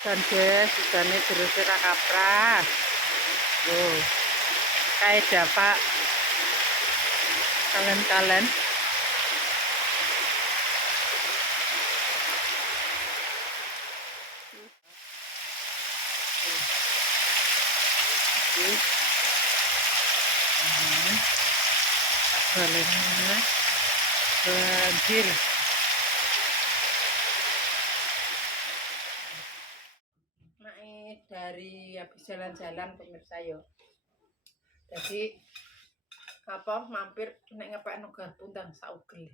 Dan guys, udane jeruse ra kapras. Loh, kae dapat kalen-kalen. Balennya banjir. Naik dari habis jalan-jalan pemirsa yo. Jadi apa mampir nek ngepekno garpu ndang saugel.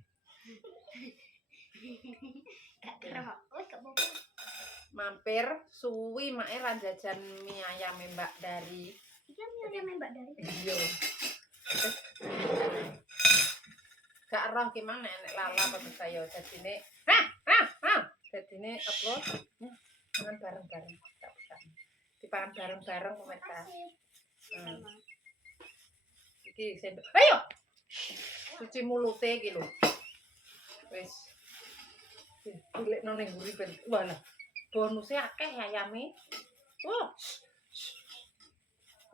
Mampir suwi mae ra jajan mie ayam Mbak Dari. Iya mie ayam Mbak Dari. Iya. Gak roh gimana nek lala pemirsa yo. Dadine dadine apa? Mangan bareng-bareng. Tak bisa. Dipangan bareng-bareng pemirsa. Iki sendok. Ayo. Cuci mulute iki lho. Wis. Dilekno ning mburi ben. Walah. Bonusnya akeh ayame. Oh.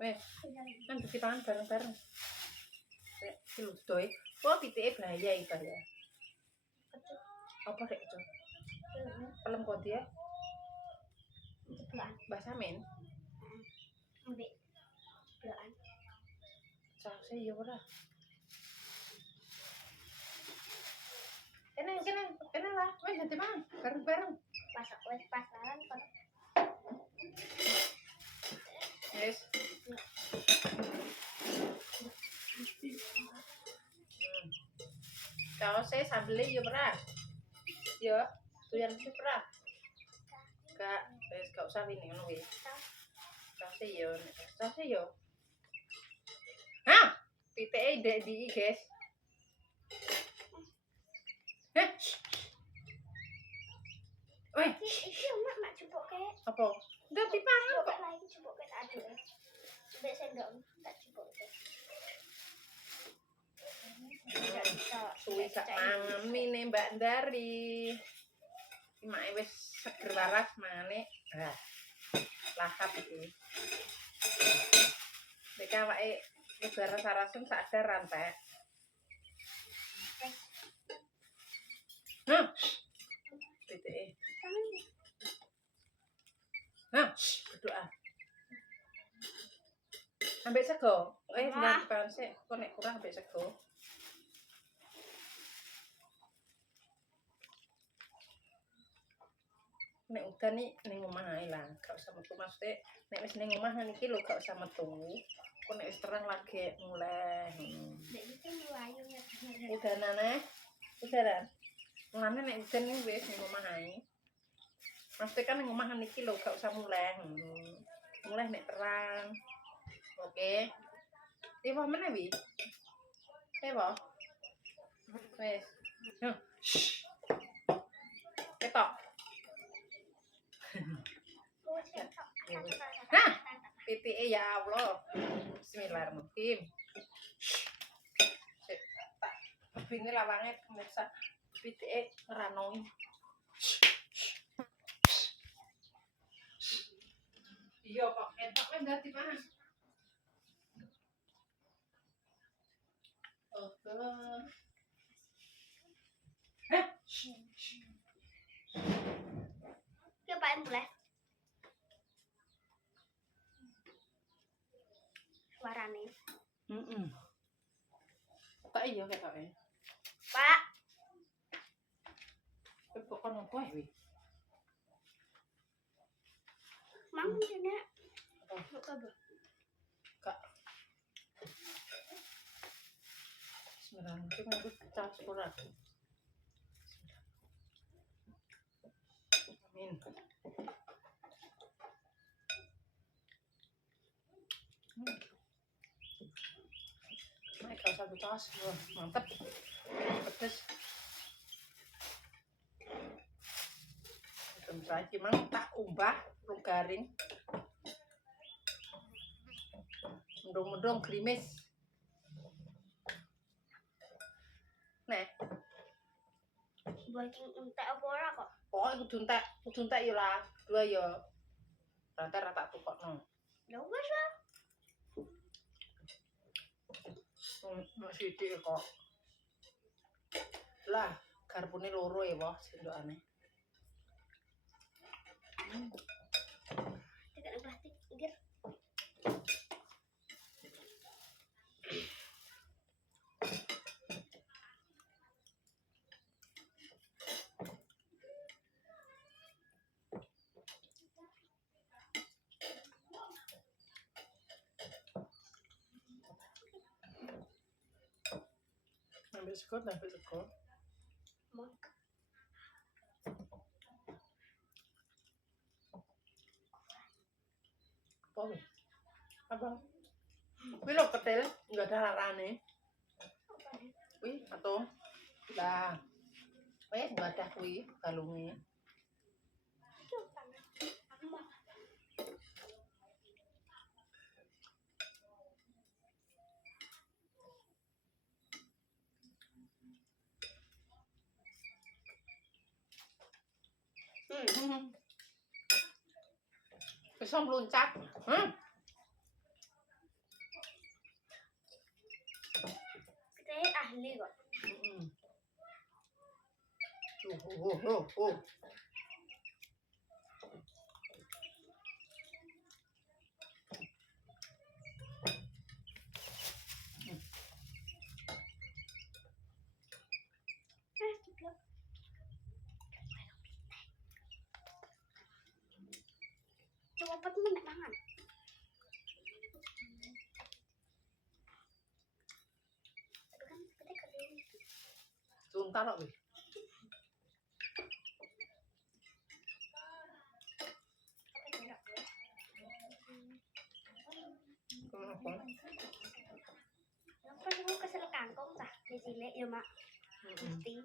Wis. Kan dipangan bareng-bareng. Iki lho doy. Oh, pitike bahaya iki ya. Apa rek itu? Pelem kok dia? Mbak Samin. Ambek belaan. Sausé ya ora. Kene lah, wis dadi mangan bareng-bareng. Wis pasaran kok. Wis. Sausé sambele ya ora. Ya, doyan sip ora. Gak, wis gak usah wini ngono wis. Sausé yo. Hah? Pitike ndek ndi guys? Heh. Weh, Iki mak cupoke. apa? Ndak dipangan kok. Lagi cupoke tak aduk. Mbek sendok tak cupoke. Suwi sak mangan mie Mbak Dari. Make wis seger waras mangane. Lahap iki. Nek awake wis raras-rasem sadar rantek. Nah. Pitike. Nah, berdoa. Ambek sego. Ndang pan sik, kok nek kurang ambek sego. Nek udan nih ning omah ae lah, gak usah metu maksudnya nek wis ning omah niki lho gak usah metu. Kok nek wis terang lagi mulai. Nek iki mlayu ya. Udanane. Udaran. Ngene nek udan ning wis ning omah ae. Maksudnya kan ning omah niki lho gak usah mulai. Mulai nek terang. Oke. Ewa meneh wi. Ewa. Wis. Ketok. Hah? Pitike ya Allah. Bismillahirrahmanirrahim. Sik, tak bini lawange pemirsa. Pitike ngeranoi. Iya kok entok wis dadi mangan. Oh. Hah? Ya Pak mulai. Suarane. Tak iya ketoke. Pak. Kok kon ngopo wi? Mang dene. Buka bu. Kak. Sebenarnya itu ngaku cas ora. Amin. Naik kalau satu tas, wah mantap. Pedes. Saya gimana tak umbah lu garing. Mendung-mendung gerimis. Nek. Buat entek apa ora kok? Oh, kudu entek ya lah. Dua ya. Rata-rata tukokno. Ya wes lah. Mak sithik kok. Lah, garpune loro ya, Wah, sendokane. Tidak plastik, gir. Ambil sekot, ambil sekot. Mau. Apa wih? Abang. Wih lo ketel, nggak ada larane. Wih, atau lah. Wih, nggak ada wih galungnya. Aku mau. Bisa meluncat. Kita ahli kok. Coba apa tuh nak tangan? Tapi kan kita kerja. Sebentar kok wih. Kenapa kamu kesel kangkung tah? Di cilik ya mak. Mesti.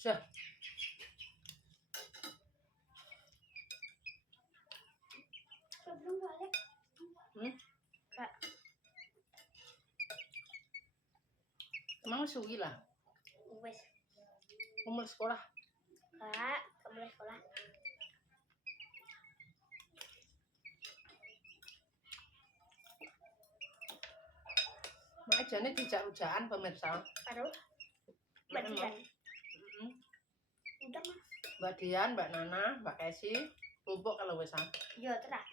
Sih. Sebelum balik. Kak. Emang suwi lah. Wes. Umur sekolah. Kak, kamu boleh sekolah. Mak jane dijak-ujakan pemirsa. Aduh. Mbak Dian. Udah mah. Mbak Dian, Mbak Nana, Mbak Kesi, lubuk kalau wis ah. Yo terah.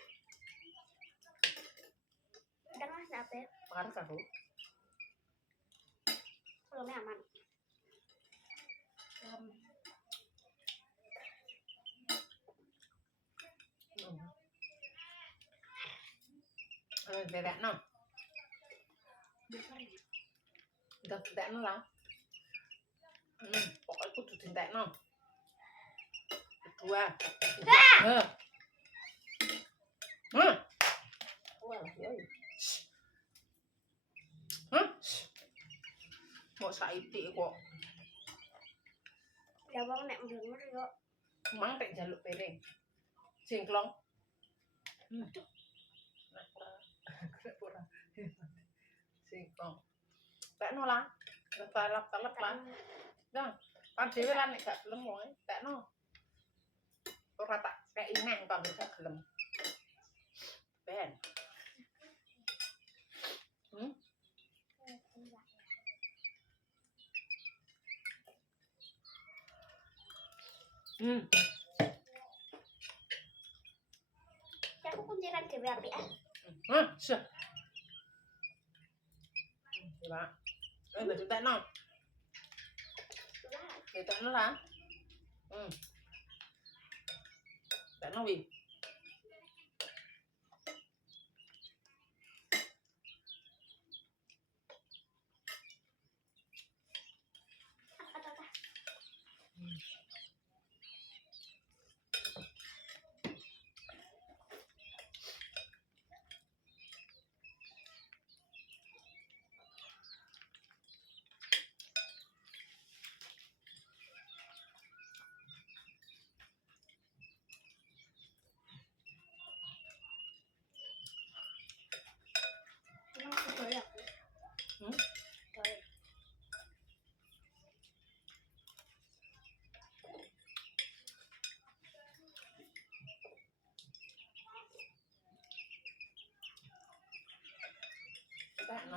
Udah mas apa? Parah aku. Belum aman. Derekno. Udah derekno lah. Pokoknya kudu dientekno. Kedua. Wah, ya. Mau saiki kok. Ya bang nek mlenger yo. Mang tek jaluk piring. Jengklong. Ora. Jengklong. Tekno lah. Talap-talap lah. Nah, kan dhewe lan nek gak gelem wae, tekno. Ora tak kei neh kok gak gelem. Ben. Aku kunciran dhewe apik ah. Sih. Coba. Baju tekno. Tekno lah. Tekno wi.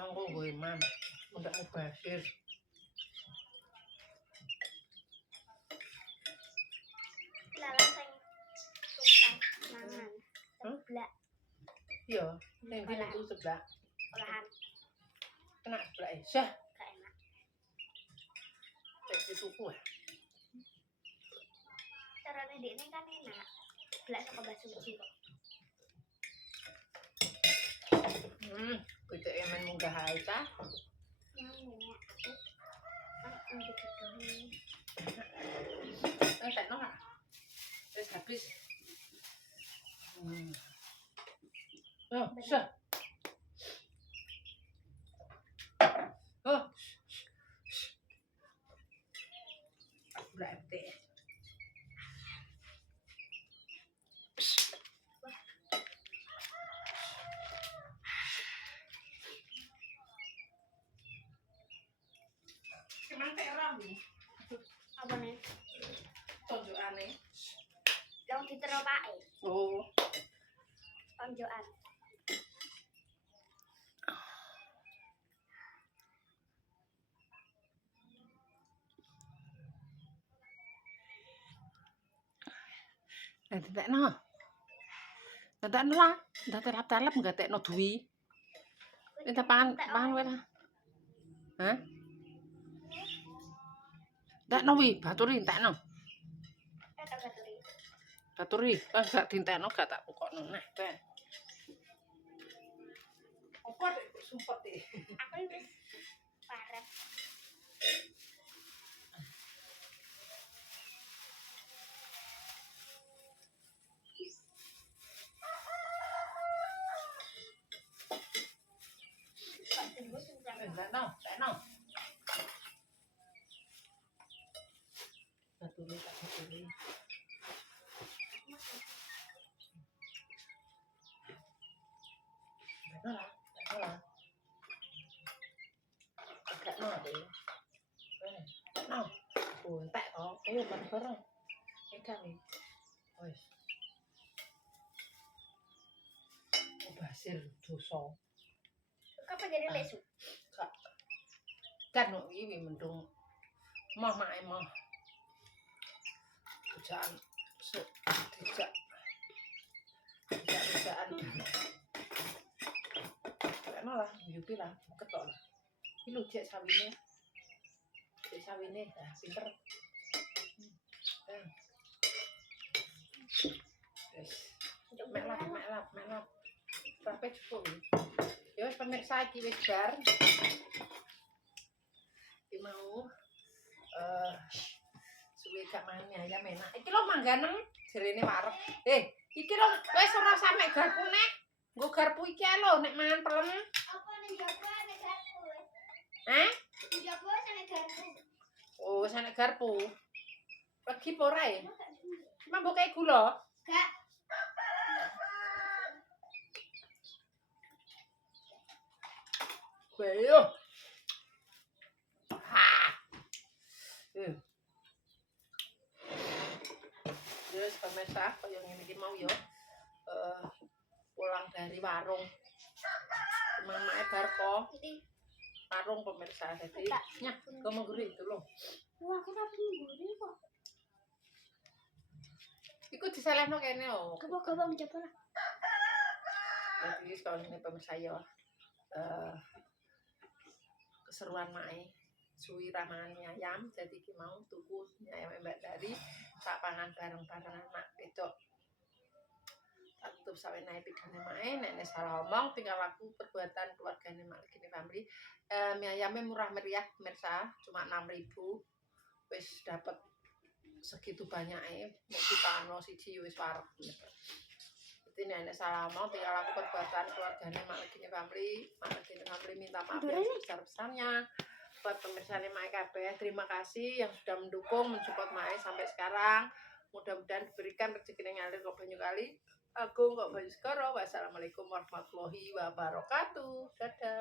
nongko gue man udah mubazir. Lala sing suka mangan. Seblak Iya, yang di itu sebelah olahan kena sebelah Syah gak enak. kayak gitu kue. Caranya dia ini kan enak. Seblak sama bakso suci kok. Itu emen munggah aja. Mau ya aku kan untuk itu. Tak nggak? Terus habis. Oh, Syah. Oh. Berarti. Cuman kayak rambi. Apa nih? Tonjokane. Long diteropake. Oh. Tonjokan. Tetekno. Tetekno lah. Ndak telap-telap enggak tekno duwi. Kita pangan wae lah. Hah? Tekno wi, baturi tekno. Baturi. Baturi, kan gak dintekno gak tak pokokno. Nah, ben. Apa dek sumpet iki? Aku wis parep. Tekno. Baturi tak baturi. Tekno lah. Tekno deh. Tekno. Entek kok. Ayo bareng-bareng. Ikan nih. Wes. Basir dosa. Kapan jadi lesu? Kan iki mendung mah mae mah. Kerjaan dijak. Kerjaan. Tekno lah, yupi lah, ketok lah. Iki lho jek sawine. Jek sawine, pinter. Wes. Mek lap. Sampai cukup. Ya wis pemirsa iki wis bar. Iki mau suwe gak mangan ayam enak. Iki lho mangganem jerene warep. Iki lho wis ora sampe garpu nek. Nggo garpu iki lho nek mangan pelem. Apa ning jopo nek garpu? Hah? Ning jopo nek garpu. Oh, sanek garpu. Lagi apa ora ya? Mambo kayak gula? Gak. Bayo. Terus pemirsa yang ini mau yo pulang dari warung mamae Barko warung pemirsa jadi nyah ngomong guru itu loh. Wah, aku tapi nguri kok. Iku disalahno kene oh. Coba mencoba lah. Jadi sekarang ini pemirsa yo keseruan mae suwi ramangan mie ayam jadi ki mau tuku mie ayam Mbak Dari tak pangan bareng-barengan mak wedok tak tutup sampe naik pigane mae nek salah omong tinggal aku perbuatan keluargane mak gini family mie ayamnya murah meriah pemirsa cuma 6.000 wis dapat segitu banyaknya nek dipano siji wis wareg jadi nek salah omong tinggal aku perbuatan keluargane mak gini family minta maaf yang sebesar-besarnya buat pemirsa Mae kabeh. Terima kasih yang sudah mendukung, mensupport Mae sampai sekarang. Mudah-mudahan diberikan rezeki yang ngalir kok banyak kali. Agung kok banyak sekoro. Wassalamualaikum warahmatullahi wabarakatuh. Dadah.